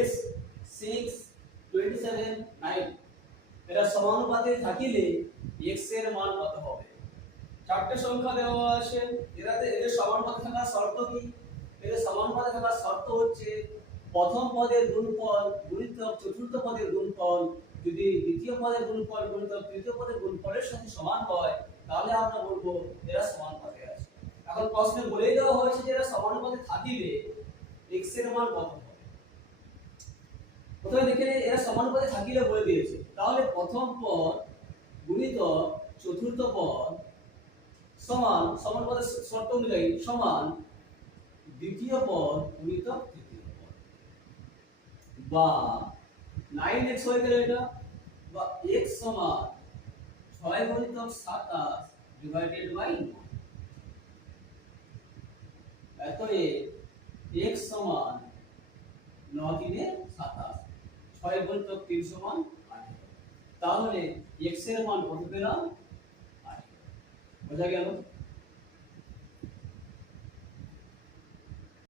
x 6 27 9 এরা সমানুপাতে থাকিলে x এর মান কত হবে? চারটি সংখ্যা দেওয়া আছে, এদের সমানুপাতে থাকার শর্ত কি? এদের সমানুপাতে থাকার শর্ত হচ্ছে প্রথম পদের গুণফল গুণিতক চতুর্থ পদের গুণফল যদি দ্বিতীয় পদের গুণফল গুণিতক তৃতীয় পদের গুণফলের সাথে সমান হয় তাহলে আমরা বলবো এরা সমানুপাতে আছে। এখন প্রশ্নে বলেই দেওয়া হয়েছে যে এরা সমানুপাতে থাকিলে x এর মান কত হবে। প্রথমে দেখে এরা সমানুপাতে থাকিলে বলে দিয়েছে, তাহলে প্রথম পদ গুণিতক চতুর্থ পদ সমান সমানুপাতের শর্ত অনুযায়ী সমান দ্বিতীয় পদ গুণিতক তৃতীয় পদ, বা 9x হয়ে গেল এটা, বা x সমান 6 গুণিতক 27 ডিভাইডেড বাই 9। অতএব x সমান 9 3 27, 6 গুণিতক 3 সমান 18। তাহলে x এর মান কত পেলাম? 18। বোঝা গেল?